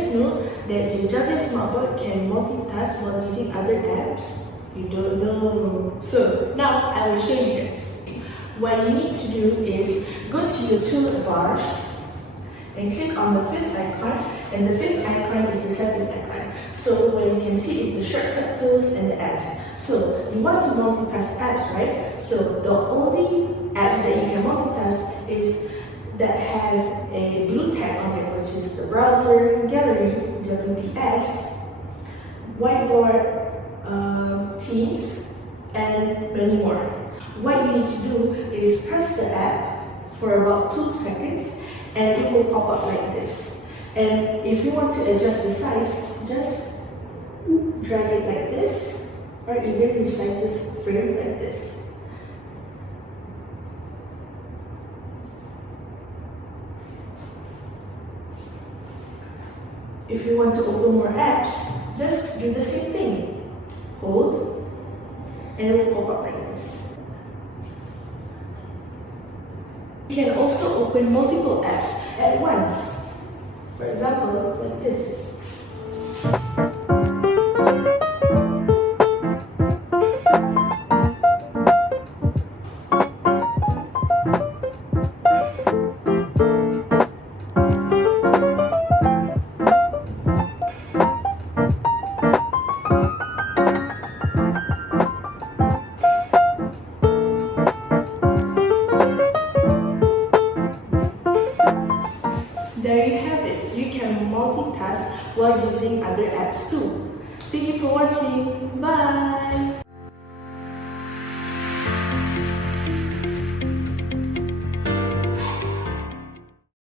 guys know that your Javiya Smartboard can multitask while using other apps? You don't know. So now I will show you guys. What you need to do is go to your toolbar and click on the fifth icon, and the fifth icon is the second icon. So what you can see is the shortcut tools and the apps. So you want to multitask apps, right? So the only app that you can multitask is that has a blue tag on it, which is the browser, gallery, WPS, whiteboard, Teams, and many more. What you need to do is press the app for about 2 seconds and it will pop up like this. And if you want to adjust the size, just drag it like this, or even resize this frame like this. If you want to open more apps, just do the same thing. Hold, and it will pop up like this. You can also open multiple apps at once. For example, like this. There you have it. You can multitask while using other apps too. Thank you for watching. Bye!